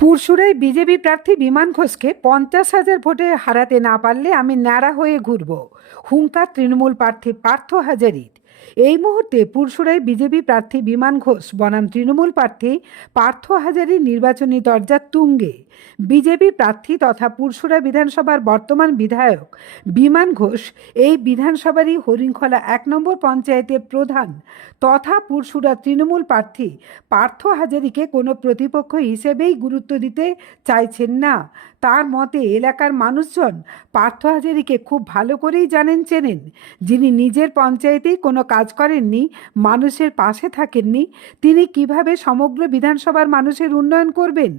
পুরসুরায় BJP প্রার্থী বিমান ঘোষকে 50,000 ভোটে হারাতে না পারলে আমি ন্যাড়া হয়ে ঘুরব, হুঙ্কার তৃণমূল প্রার্থী পার্থ হাজারির। এই মুহূর্তে পুরসুরায় বিজেপি প্রার্থী বিমান ঘোষ বনাম তৃণমূল প্রার্থী পার্থ হাজারির নির্বাচনী দরজা তুঙ্গে। বিজেপি প্রার্থী তথা পুরসুরা বিধানসভার বর্তমান বিধায়ক বিমান ঘোষ এই বিধানসভারই হরিণখোলা 1 নম্বর পঞ্চায়েতের প্রধান তথা পুরসুরা তৃণমূল প্রার্থী পার্থ হাজারিকে কোনো প্রতিপক্ষ হিসেবেই গুরুত্ব দিতে চাইছেন না। তার মতে এলাকার মানুষজন পার্থ হাজারিকে খুব ভালো করেই জানেন, চেনেন। যিনি নিজের পঞ্চায়েতেই কোনো কাজ করেননি, মানুষের পাশে থাকেননি, তিনি কিভাবে সমগ্র বিধানসভার মানুষের উন্নয়ন করবেন?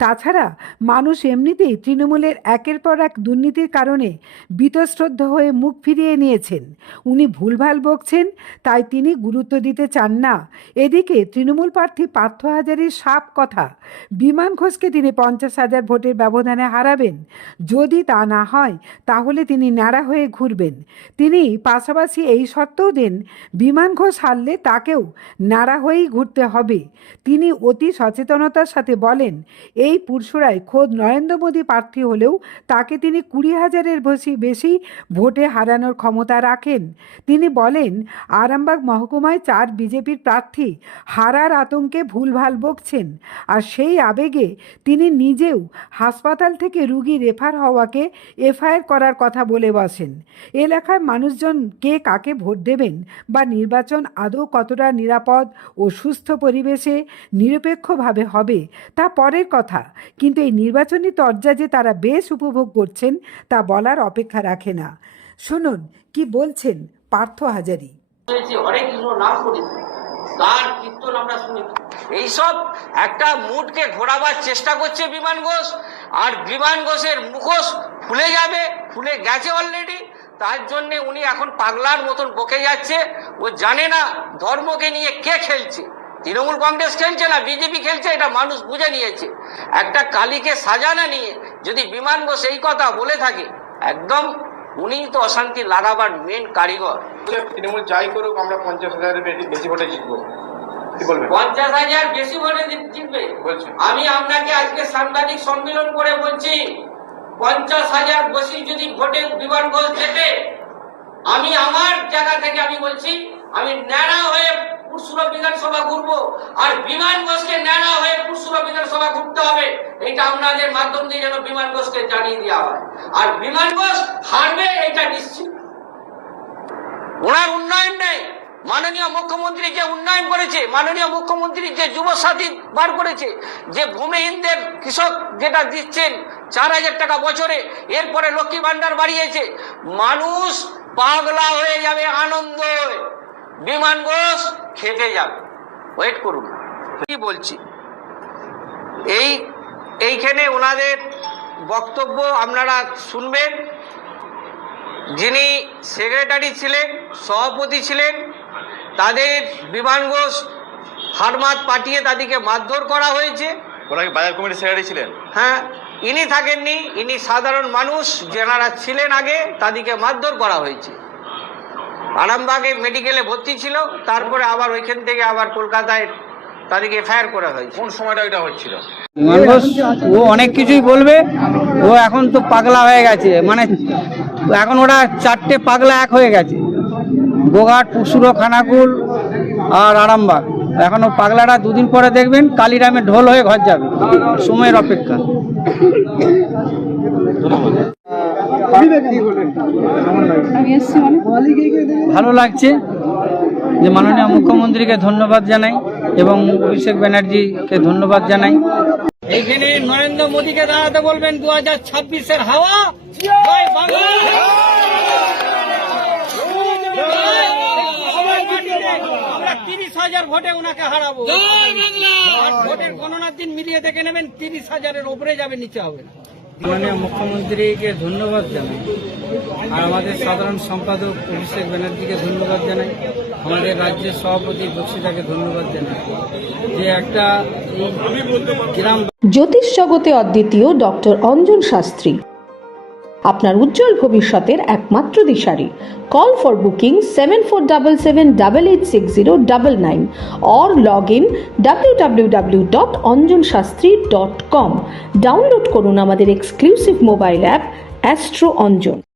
তাছাড়া মানুষ এমনিতেই তৃণমূলের একের পর এক দুর্নীতির কারণে বীতশ্রদ্ধ হয়ে মুখ ফিরিয়ে নিয়েছেন। উনি ভুলভাল বকছেন, তাই তিনি গুরুত্ব দিতে চান না। এদিকে তৃণমূল প্রার্থী পার্থ হাজারির সাফ কথা, বিমান ঘোষকে তিনি 50,000 ভোটের ব্যবধানে হারাবেন। যদি তা না হয় তাহলে তিনি ন্যাড়া হয়ে ঘুরবেন। তিনি পাশাপাশি এই শর্তও দেন, বিমান ঘোষ হারলে তাকেও ন্যাড়া হয়েই ঘুরতে হবে। তিনি অতি সচেতনতার সাথে বলেন, এই পুরসুরায় খোদ নরেন্দ্র মোদী প্রার্থী হলেও তাকে তিনি 20,000-এর বেশি ভোটে হারানোর ক্ষমতা রাখেন। তিনি বলেন, আরামবাগ মহকুমায় 4 বিজেপির প্রার্থী হারার আতঙ্কে ভুলভাল বকছেন, আর সেই আবেগে তিনি নিজেও হাসপাতাল থেকে রুগী রেফার হওয়াকে এফআইআর করার কথা বলে বসেন। এলাকার মানুষজন কে কাকে ভোট দেবেন বা নির্বাচন আদৌ কতটা নিরাপদ ও সুস্থ পরিবেশে নিরপেক্ষভাবে হবে তা পরের কথা, কিন্তু এই নির্বাচনী তরজা যে তারা বেশ উপভোগ করছেন তা বলার অপেক্ষা রাখে না। শুনুন কি বলছেন পার্থ হাজারি। তার কীর্তন আমরা শুনি, এইসব একটা মুডকে ঘোরাবার চেষ্টা করছে বিমান ঘোষ। আর বিমান ঘোষের মুখোশ খুলে যাবে, খুলে গেছে অলরেডি। তার জন্য উনি এখন পাগলার মতন বকে যাচ্ছে। ও জানে না ধর্মকে নিয়ে কে খেলছে। তৃণমূল কংগ্রেস খেলছে না, বিজেপি খেলছে, এটা মানুষ বুঝে নিয়েছে। একটা কালীকে সাজানা নিয়ে যদি বিমান ঘোষ এই কথা বলে থাকে, একদম উনি তো অশান্তি লাগাবার মেন কারিগর। তৃণমূল যাই করুক, আমরা 50,000-এর বেশি ভোটে জিতবো। 50,000 বেশি ভোটে জিতবে। আমি আপনাকে আজকে সাংবাদিক সম্মেলন করে বলছি, 50,000 বেশি যদি ভোটে বিমান ঘোষ জেতে, আমি আমার জায়গা থেকে আমি বলছি, আমি ন্যাড়া হয়ে পুরসুরা বিধানসভা ঘুরবো। আর বিমান ঘোষকে ন্যাড়া হয়ে পুরসুরা বিধানসভা ঘুরতে হবে, এটা আপনাদের মাধ্যম দিয়ে যেন বিমান ঘোষকে জানিয়ে দেওয়া হয়। আর বিমান ঘোষ হারবে, এটা নিশ্চিত। ওনার উন্নয়ন নেই। মাননীয় মুখ্যমন্ত্রী যে উন্নয়ন করেছে, মাননীয় মুখ্যমন্ত্রী যে যুব সাথী বার করেছে, যে ভূমিহীনদের কৃষক যেটা দিচ্ছেন 4,000 টাকা বছরে, এরপরে লক্ষ্মী ভান্ডার বাড়িয়েছে, মানুষ পাগলা হয়ে যাবে আনন্দ। বিমান ঘোষ খেতে যাবে, ওয়েট করুন। কি বলছি, এইখানে ওনাদের বক্তব্য আপনারা শুনবেন। যিনি সেক্রেটারি ছিলেন, সভাপতি ছিলেন, তাদের বিমান ঘোষ হারমাত পাঠিয়ে তাদেরকে মারধর করা হয়েছে। বাজার কমিটির সেক্রেটারি ছিলেন? হ্যাঁ, ইনি থাকেননি, ইনি সাধারণ মানুষ যারা ছিলেন আগে, তাদেরকে মারধর করা হয়েছে। আরামবাগে মেডিকেলে ভর্তি ছিল, তারপরে আবার ওইখান থেকে আবার কলকাতায় তাদেরকে এফআইআর করা হয়েছে। কোন সময়টা এটা হচ্ছিল? ও অনেক কিছুই বলবে, ও এখন তো পাগলা হয়ে গেছে। মানে এখন ওরা 4টে পাগলা এক হয়ে গেছে, গোঘাট, পুরসুরা, খানাকুল আর আরামবাগ। এখন ও পাগলাটা 2 দিন পরে দেখবেন কালিরামে ঢোল হয়ে ঘর যাবে। সময়ের অপেক্ষা। ভালো লাগছে যে মাননীয় মুখ্যমন্ত্রীকে ধন্যবাদ জানাই এবং অভিষেক ব্যানার্জিকে ধন্যবাদ জানাই। এইখানে নরেন্দ্র মোদীকে দাঁড়াতে বলবেন। 2026-এর হাওয়া জয় বাংলা। আমরা 30,000 ভোটে ওনাকে হারাবো। ভোটের গণনার দিন মিলিয়ে দেখে নেবেন, 30,000-এর উপরে যাবে, নিচে হবে না। মাননীয় মুখ্যমন্ত্রীকে ধন্যবাদ জানাই, আর আমাদের সাধারণ সম্পাদক অভিষেক ব্যানার্জিকে ধন্যবাদ জানাই, আমাদের রাজ্যের সভাপতি বক্সিদাকে ধন্যবাদ জানাই যে একটা গ্রাম। জ্যোতিষ জগতে অদ্বিতীয় ডক্টর অঞ্জন শাস্ত্রী, আপনার উজ্জ্বল ভবিষ্যতের একমাত্র দিশারি। Call for booking 7477886099 or log in www.anjanshastri.com. Download করুন আমাদের exclusive mobile app astro Anjan.